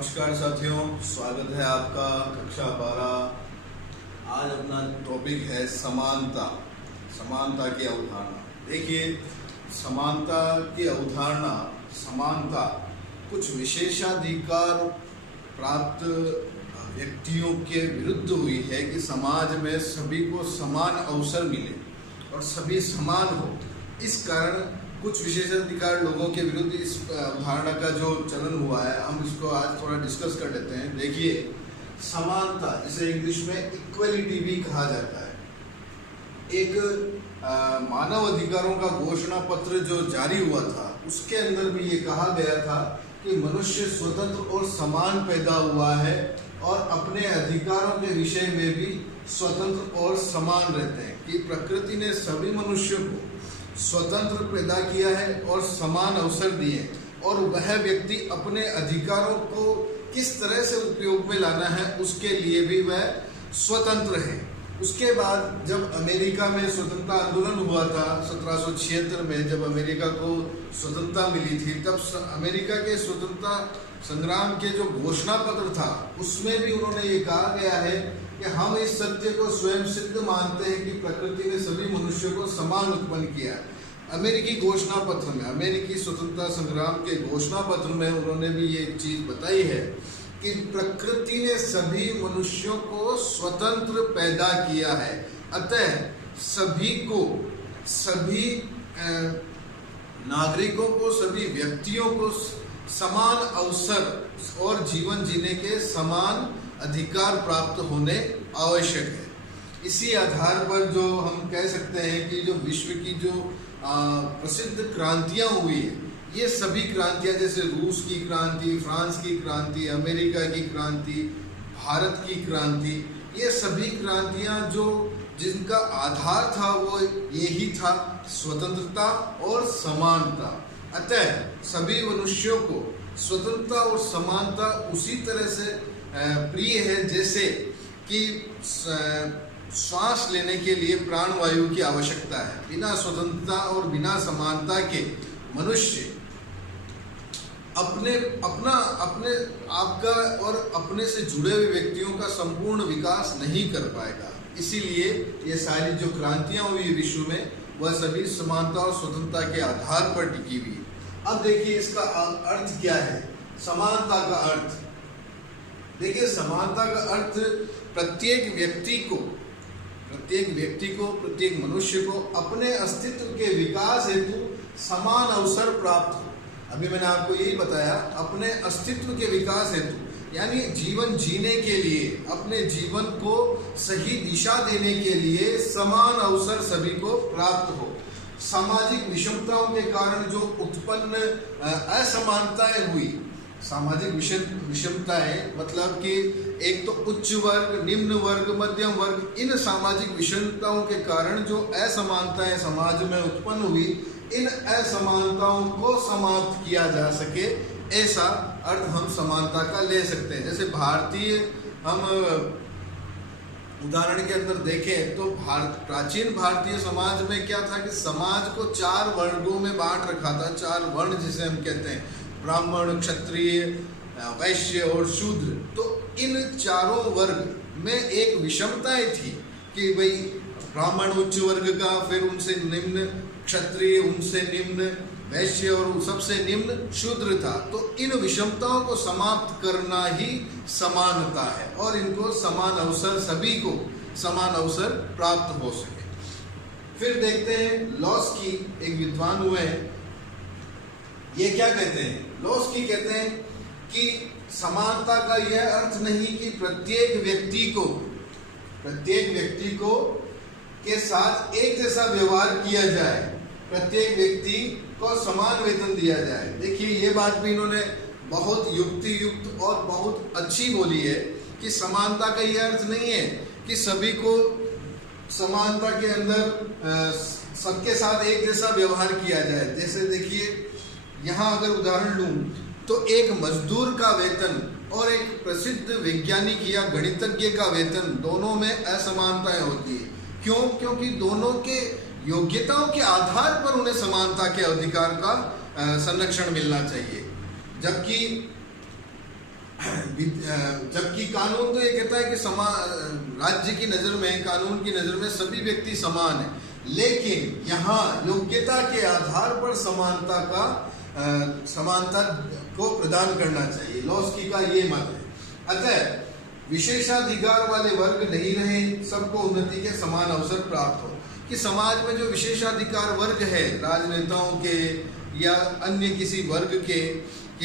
नमस्कार साथियों, स्वागत है आपका कक्षा 12। आज अपना टॉपिक है समानता। समानता की अवधारणा। देखिए, समानता की अवधारणा, समानता कुछ विशेषाधिकार प्राप्त व्यक्तियों के विरुद्ध हुई है कि समाज में सभी को समान अवसर मिले और सभी समान हो। इस कारण कुछ विशेषाधिकार लोगों के विरुद्ध इस अवधारणा का जो चलन हुआ है, हम इसको आज थोड़ा डिस्कस कर लेते हैं। देखिए, समानता, जिसे इंग्लिश में इक्वलिटी भी कहा जाता है, एक मानव अधिकारों का घोषणा पत्र जो जारी हुआ था, उसके अंदर भी ये कहा गया था कि मनुष्य स्वतंत्र और समान पैदा हुआ है और अपने अधिकारों के विषय में भी स्वतंत्र और समान रहते हैं। कि प्रकृति ने सभी मनुष्यों को स्वतंत्र पैदा किया है और समान अवसर दिए, और वह व्यक्ति अपने अधिकारों को किस तरह से उपयोग में लाना है उसके लिए भी वह स्वतंत्र है। उसके बाद जब अमेरिका में स्वतंत्रता आंदोलन हुआ था 1776 में, जब अमेरिका को स्वतंत्रता मिली थी, तब अमेरिका के स्वतंत्रता संग्राम के जो घोषणा पत्र था, उसमें भी उन्होंने ये कहा गया है कि हम इस सत्य को स्वयं सिद्ध मानते हैं कि प्रकृति ने सभी मनुष्यों को समान उत्पन्न किया। अमेरिकी घोषणा पत्र में, अमेरिकी स्वतंत्रता संग्राम के घोषणा पत्र में उन्होंने भी ये चीज बताई है कि प्रकृति ने सभी मनुष्यों को स्वतंत्र पैदा किया है, अतः सभी को, सभी नागरिकों को, सभी व्यक्तियों को समान अवसर और जीवन जीने के समान अधिकार प्राप्त होने आवश्यक है। इसी आधार पर जो हम कह सकते हैं कि जो विश्व की जो प्रसिद्ध क्रांतियां हुई है, ये सभी क्रांतियां, जैसे रूस की क्रांति, फ्रांस की क्रांति, अमेरिका की क्रांति, भारत की क्रांति, ये सभी क्रांतियां जो जिनका आधार था वो यही था, स्वतंत्रता और समानता। अतः सभी मनुष्यों को स्वतंत्रता और समानता उसी तरह से प्रिय है जैसे कि श्वास लेने के लिए प्राणवायु की आवश्यकता है। बिना स्वतंत्रता और बिना समानता के मनुष्य अपने आपका और अपने से जुड़े हुए व्यक्तियों का संपूर्ण विकास नहीं कर पाएगा। इसीलिए ये सारी जो क्रांतियां हुई विश्व में, वह सभी समानता और स्वतंत्रता के आधार पर टिकी हुई। अब देखिए, इसका अर्थ क्या है, समानता का अर्थ। देखिए, समानता का अर्थ प्रत्येक व्यक्ति को, प्रत्येक मनुष्य को अपने अस्तित्व के विकास हेतु समान अवसर प्राप्त हो। अभी मैंने आपको यही बताया, अपने अस्तित्व के विकास हेतु, यानी जीवन जीने के लिए, अपने जीवन को सही दिशा देने के लिए समान अवसर सभी को प्राप्त हो। सामाजिक विषमताओं के कारण जो उत्पन्न असमानताएं हुई, सामाजिक विषमताएं मतलब कि एक तो उच्च वर्ग, निम्न वर्ग, मध्यम वर्ग, इन सामाजिक विषमताओं के कारण जो असमानताएं समाज में उत्पन्न हुई, इन असमानताओं को समाप्त किया जा सके, ऐसा अर्थ हम समानता का ले सकते हैं। जैसे भारतीय, हम उदाहरण के अंदर देखें तो प्राचीन भारतीय समाज में क्या था कि समाज को 4 वर्गों में बांट रखा था। 4 वर्ण जिसे हम कहते हैं, ब्राह्मण, क्षत्रिय, वैश्य और शूद्र। तो इन चारों वर्ग में एक विषमताएं थी कि भाई ब्राह्मण उच्च वर्ग का, फिर उनसे निम्न क्षत्रिय, उनसे निम्न वैश्य और सबसे निम्न शूद्र था। तो इन विषमताओं को समाप्त करना ही समानता है और इनको समान अवसर, सभी को समान अवसर प्राप्त हो सके। फिर देखते हैं, लॉस्की एक विद्वान हुए हैं, ये क्या कहते हैं? लॉस्की कहते हैं कि समानता का यह अर्थ नहीं कि प्रत्येक व्यक्ति को के साथ एक जैसा व्यवहार किया जाए, प्रत्येक व्यक्ति को समान वेतन दिया जाए। देखिए, ये बात भी इन्होंने बहुत युक्ति युक्त और बहुत अच्छी बोली है कि समानता का यह अर्थ नहीं है कि सभी को समानता के अंदर सबके साथ एक जैसा व्यवहार किया जाए। जैसे देखिए, यहाँ अगर उदाहरण लूं तो एक मजदूर का वेतन और एक प्रसिद्ध वैज्ञानिक या गणितज्ञ का वेतन, दोनों में असमानताएं होती है। क्यों? क्योंकि दोनों के योग्यताओं के आधार पर उन्हें समानता के अधिकार का संरक्षण मिलना चाहिए। जबकि जबकि कानून तो ये कहता है कि राज्य की नज़र में, कानून की नज़र में सभी व्यक्ति समान है, लेकिन यहाँ योग्यता के आधार पर समानता को प्रदान करना चाहिए। लॉस्की का ये मत है। अतः विशेषाधिकार वाले वर्ग नहीं रहे, सबको उन्नति के समान अवसर प्राप्त हो। कि समाज में जो विशेषाधिकार वर्ग है, राजनेताओं के या अन्य किसी वर्ग के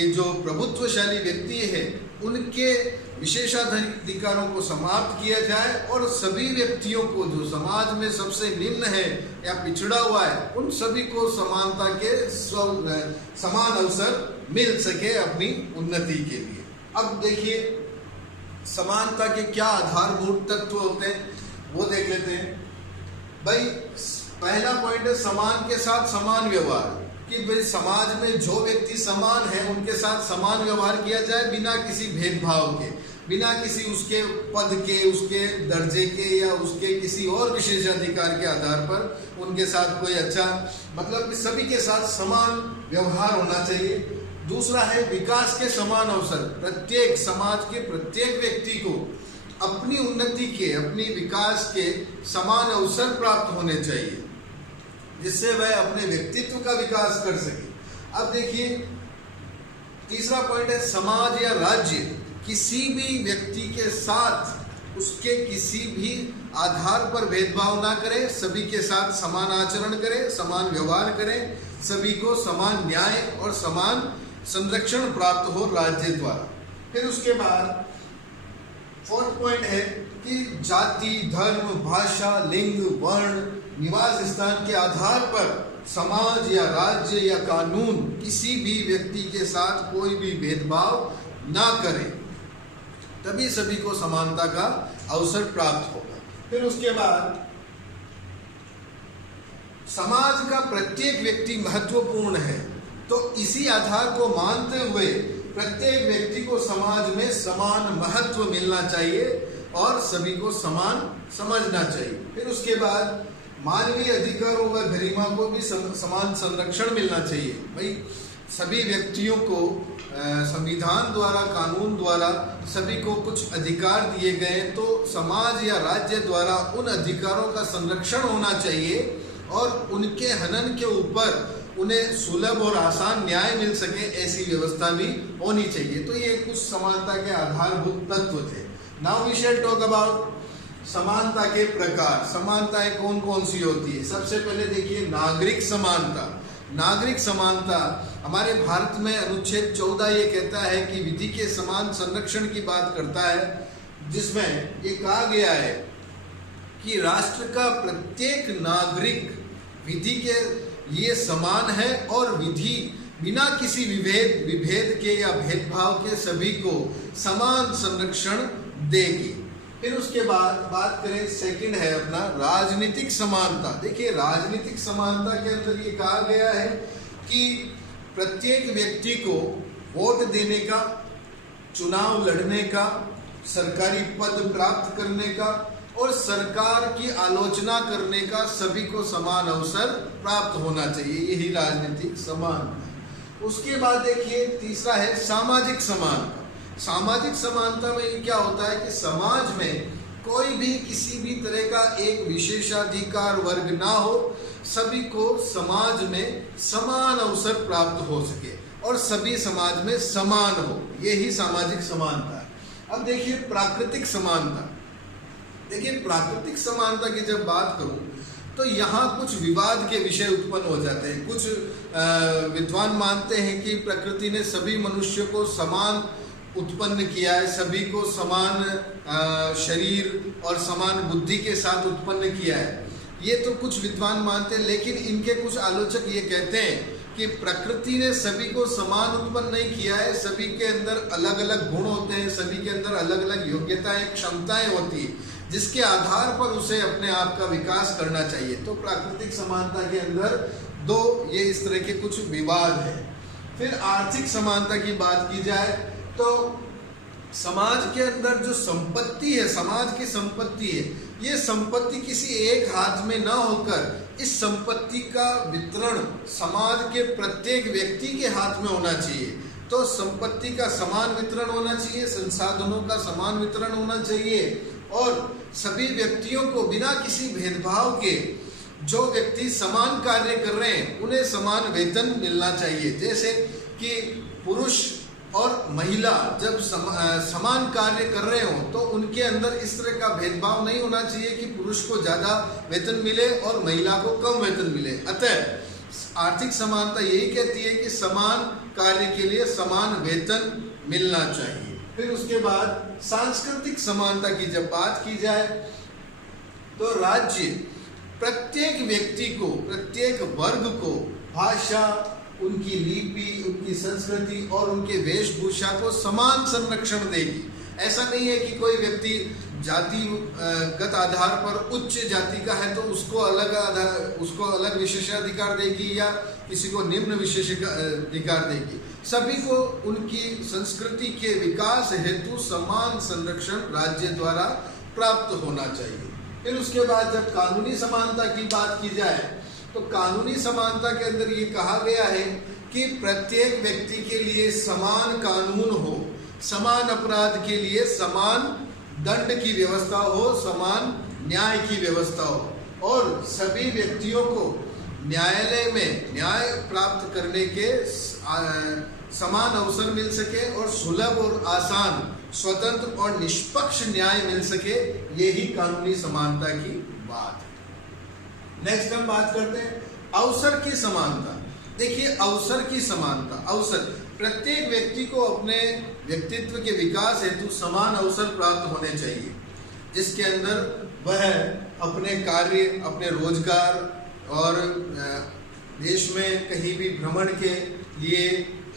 जो प्रभुत्वशाली व्यक्ति है, उनके विशेषाधिकारों को समाप्त किया जाए और सभी व्यक्तियों को जो समाज में सबसे निम्न है या पिछड़ा हुआ है, उन सभी को समानता के समान अवसर मिल सके अपनी उन्नति के लिए। अब देखिए समानता के क्या आधारभूत तत्व होते हैं वो देख लेते हैं। भाई पहला पॉइंट है समान के साथ समान व्यवहार, कि भाई समाज में जो व्यक्ति समान है उनके साथ समान व्यवहार किया जाए, बिना किसी भेदभाव के, बिना किसी उसके पद के, उसके दर्जे के या उसके किसी और विशेषाधिकार के आधार पर उनके साथ कोई अच्छा, मतलब कि सभी के साथ समान व्यवहार होना चाहिए। दूसरा है विकास के समान अवसर, प्रत्येक समाज के प्रत्येक व्यक्ति को अपनी उन्नति के, अपनी विकास के समान अवसर प्राप्त होने चाहिए, जिससे वह अपने व्यक्तित्व का विकास कर सके। अब देखिए तीसरा पॉइंट है समाज या राज्य किसी भी व्यक्ति के साथ उसके किसी भी आधार पर भेदभाव ना करे, सभी के साथ समान आचरण करे, समान व्यवहार करे, सभी को समान न्याय और समान संरक्षण प्राप्त हो राज्य द्वारा। फिर उसके बाद फोर्थ पॉइंट है कि जाति, धर्म, भाषा, लिंग, वर्ण, निवास स्थान के आधार पर समाज या राज्य या कानून किसी भी व्यक्ति के साथ कोई भी भेदभाव ना करे, तभी सभी को समानता का अवसर प्राप्त होगा। फिर उसके बाद समाज का प्रत्येक व्यक्ति महत्वपूर्ण है, तो इसी आधार को मानते हुए प्रत्येक व्यक्ति को समाज में समान महत्व मिलना चाहिए और सभी को समान समझना चाहिए। फिर उसके बाद मानवीय अधिकारों व गरिमा को भी समान संरक्षण मिलना चाहिए। भाई सभी व्यक्तियों को संविधान द्वारा, कानून द्वारा सभी को कुछ अधिकार दिए गए, तो समाज या राज्य द्वारा उन अधिकारों का संरक्षण होना चाहिए और उनके हनन के ऊपर उन्हें सुलभ और आसान न्याय मिल सके, ऐसी व्यवस्था भी होनी चाहिए। तो ये कुछ समानता के आधारभूत तत्व थे। Now we shall talk about समानता के प्रकार। समानताएं कौन कौन सी होती है? सबसे पहले देखिए नागरिक समानता। नागरिक समानता हमारे भारत में अनुच्छेद 14 ये कहता है कि विधि के समान संरक्षण की बात करता है, जिसमें ये कहा गया है कि राष्ट्र का प्रत्येक नागरिक विधि के लिए समान है और विधि बिना किसी विभेद के या भेदभाव के सभी को समान संरक्षण देगी। फिर उसके बाद बात करें, सेकंड है अपना राजनीतिक समानता। देखिए राजनीतिक समानता के अंदर ये कहा गया है कि प्रत्येक व्यक्ति को वोट देने का, चुनाव लड़ने का, सरकारी पद प्राप्त करने का और सरकार की आलोचना करने का सभी को समान अवसर प्राप्त होना चाहिए। यही राजनीतिक समानता है। उसके बाद देखिए तीसरा है सामाजिक समानता। सामाजिक समानता में क्या होता है कि समाज में कोई भी किसी भी तरह का एक विशेषाधिकार वर्ग ना हो, सभी को समाज में समान अवसर प्राप्त हो सके और सभी समाज में समान हो, यही सामाजिक समानता है। अब देखिए प्राकृतिक समानता। देखिए प्राकृतिक समानता की जब बात करूं तो यहाँ कुछ विवाद के विषय उत्पन्न हो जाते हैं। कुछ विद्वान मानते हैं कि प्रकृति ने सभी मनुष्य को समान उत्पन्न किया है, सभी को समान शरीर और समान बुद्धि के साथ उत्पन्न किया है। ये तो कुछ विद्वान मानते हैं, लेकिन इनके कुछ आलोचक ये कहते हैं कि प्रकृति ने सभी को समान उत्पन्न नहीं किया है, सभी के अंदर अलग अलग गुण होते हैं, सभी के अंदर अलग अलग योग्यताएं, क्षमताएं होती है, जिसके आधार पर उसे अपने आप का विकास करना चाहिए। तो प्राकृतिक समानता के अंदर दो ये इस तरह के कुछ विवाद हैं। फिर आर्थिक समानता की बात की जाए तो समाज के अंदर जो संपत्ति है, समाज की संपत्ति है, ये संपत्ति किसी एक हाथ में न होकर इस संपत्ति का वितरण समाज के प्रत्येक व्यक्ति के हाथ में होना चाहिए। तो संपत्ति का समान वितरण होना चाहिए, संसाधनों का समान वितरण होना चाहिए, और सभी व्यक्तियों को बिना किसी भेदभाव के जो व्यक्ति समान कार्य कर रहे हैं उन्हें समान वेतन मिलना चाहिए। जैसे कि पुरुष और महिला जब समान कार्य कर रहे हो तो उनके अंदर इस तरह का भेदभाव नहीं होना चाहिए कि पुरुष को ज़्यादा वेतन मिले और महिला को कम वेतन मिले। अतः आर्थिक समानता यही कहती है कि समान कार्य के लिए समान वेतन मिलना चाहिए। फिर उसके बाद सांस्कृतिक समानता की जब बात की जाए तो राज्य प्रत्येक व्यक्ति को, प्रत्येक वर्ग को भाषा, उनकी लिपि, उनकी संस्कृति और उनके वेशभूषा को समान संरक्षण देगी। ऐसा नहीं है कि कोई व्यक्ति जातिगत आधार पर उच्च जाति का है तो उसको अलग विशेषाधिकार देगी या किसी को निम्न विशेषाधिकार देगी। सभी को उनकी संस्कृति के विकास हेतु समान संरक्षण राज्य द्वारा प्राप्त होना चाहिए। फिर उसके बाद जब कानूनी समानता की बात की जाए तो कानूनी समानता के अंदर ये कहा गया है कि प्रत्येक व्यक्ति के लिए समान कानून हो, समान अपराध के लिए समान दंड की व्यवस्था हो, समान न्याय की व्यवस्था हो और सभी व्यक्तियों को न्यायालय में न्याय प्राप्त करने के समान अवसर मिल सके और सुलभ और आसान, स्वतंत्र और निष्पक्ष न्याय मिल सके। यही कानूनी समानता की बात है। नेक्स्ट हम बात करते हैं अवसर की समानता। देखिए, अवसर की समानता, अवसर प्रत्येक व्यक्ति को अपने व्यक्तित्व के विकास हेतु समान अवसर प्राप्त होने चाहिए, जिसके अंदर वह अपने कार्य, अपने रोजगार और देश में कहीं भी भ्रमण के लिए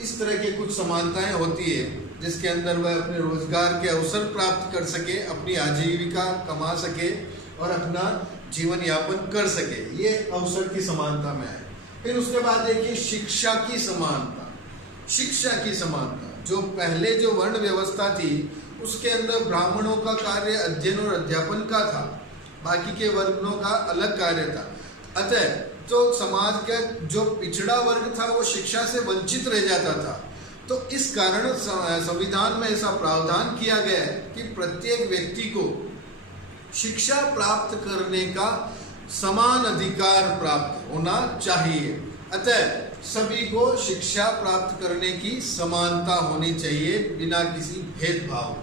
इस तरह के कुछ समानताएं होती है जिसके अंदर वह अपने रोजगार के अवसर प्राप्त कर सके, अपनी आजीविका कमा सके और अपना जीवन यापन कर सके। ये अवसर की समानता में है। फिर उसके बाद देखिए शिक्षा की समानता। शिक्षा की समानता, जो पहले जो वर्ण व्यवस्था थी उसके अंदर ब्राह्मणों का कार्य अध्ययन और अध्यापन का था, बाकी के वर्गों का अलग कार्य था। अतः जो समाज का जो पिछड़ा वर्ग था वो शिक्षा से वंचित रह जाता था। तो इस कारण संविधान में ऐसा प्रावधान किया गया है कि प्रत्येक व्यक्ति को शिक्षा प्राप्त करने का समान अधिकार प्राप्त होना चाहिए। अतः सभी को शिक्षा प्राप्त करने की समानता होनी चाहिए बिना किसी भेदभाव।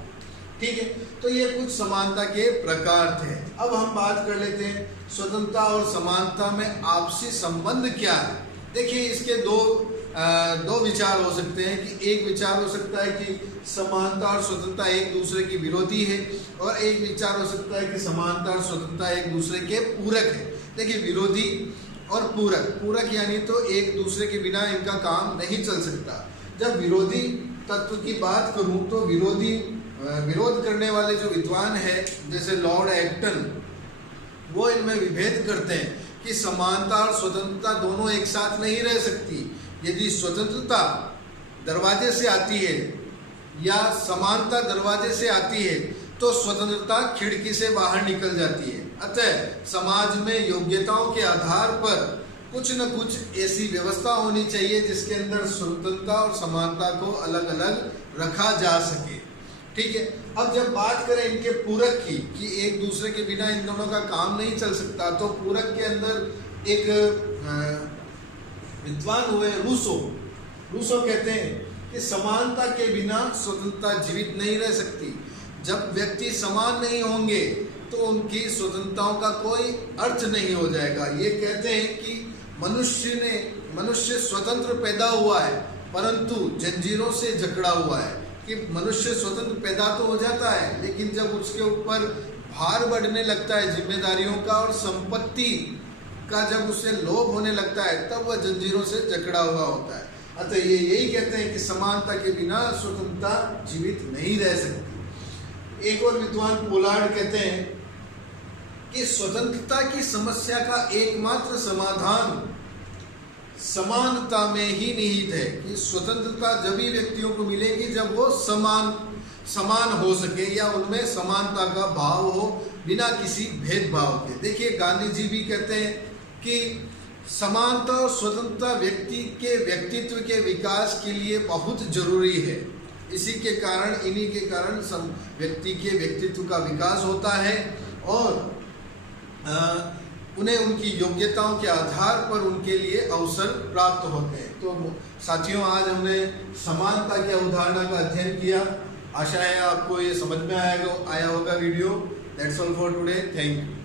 ठीक है, तो ये कुछ समानता के प्रकार थे। अब हम बात कर लेते हैं स्वतंत्रता और समानता में आपसी संबंध क्या है। देखिए, इसके दो विचार हो सकते हैं कि एक विचार हो सकता है कि समानता और स्वतंत्रता एक दूसरे की विरोधी है और एक विचार हो सकता है कि समानता और स्वतंत्रता एक दूसरे के पूरक है। देखिए, विरोधी और पूरक, पूरक यानी तो एक दूसरे के बिना इनका काम नहीं चल सकता। जब विरोधी तत्व की बात करूं तो विरोध करने वाले जो विद्वान हैं जैसे लॉर्ड एक्टन, वो इनमें विभेद करते हैं कि समानता और स्वतंत्रता दोनों एक साथ नहीं रह सकती। यदि स्वतंत्रता दरवाजे से आती है या समानता दरवाजे से आती है तो स्वतंत्रता खिड़की से बाहर निकल जाती है। अतः समाज में योग्यताओं के आधार पर कुछ न कुछ ऐसी व्यवस्था होनी चाहिए जिसके अंदर स्वतंत्रता और समानता को अलग अलग रखा जा सके। ठीक है, अब जब बात करें इनके पूरक की कि एक दूसरे के बिना इन दोनों का काम नहीं चल सकता, तो पूरक के अंदर एक विद्वान हुए रूसो कहते हैं कि समानता के बिना स्वतंत्रता जीवित नहीं रह सकती। जब व्यक्ति समान नहीं होंगे तो उनकी स्वतंत्रताओं का कोई अर्थ नहीं हो जाएगा। ये कहते हैं कि मनुष्य स्वतंत्र पैदा हुआ है परंतु जंजीरों से जकड़ा हुआ है। कि मनुष्य स्वतंत्र पैदा तो हो जाता है लेकिन जब उसके ऊपर भार बढ़ने लगता है जिम्मेदारियों का और संपत्ति का, जब उसे लोभ होने लगता है तब वह जंजीरों से जकड़ा हुआ होता है। अतः ये यही कहते हैं कि समानता के बिना स्वतंत्रता जीवित नहीं रह सकती। एक और विद्वान पोलार्ड कहते हैं कि स्वतंत्रता की समस्या का एकमात्र समाधान समानता में ही निहित है। कि स्वतंत्रता जब ही व्यक्तियों को मिलेगी जब वो समान हो सके या उनमें समानता का भाव हो बिना किसी भेदभाव के। देखिए, गांधी जी भी कहते हैं कि समानता और स्वतंत्रता व्यक्ति के व्यक्तित्व के विकास के लिए बहुत जरूरी है। इन्हीं के कारण व्यक्ति के व्यक्तित्व का विकास होता है और उन्हें उनकी योग्यताओं के आधार पर उनके लिए अवसर प्राप्त होते हैं। तो साथियों, आज हमने समानता की अवधारणा का अध्ययन किया। आशा है आपको ये समझ में आया होगा video. That's all for today. Thank you.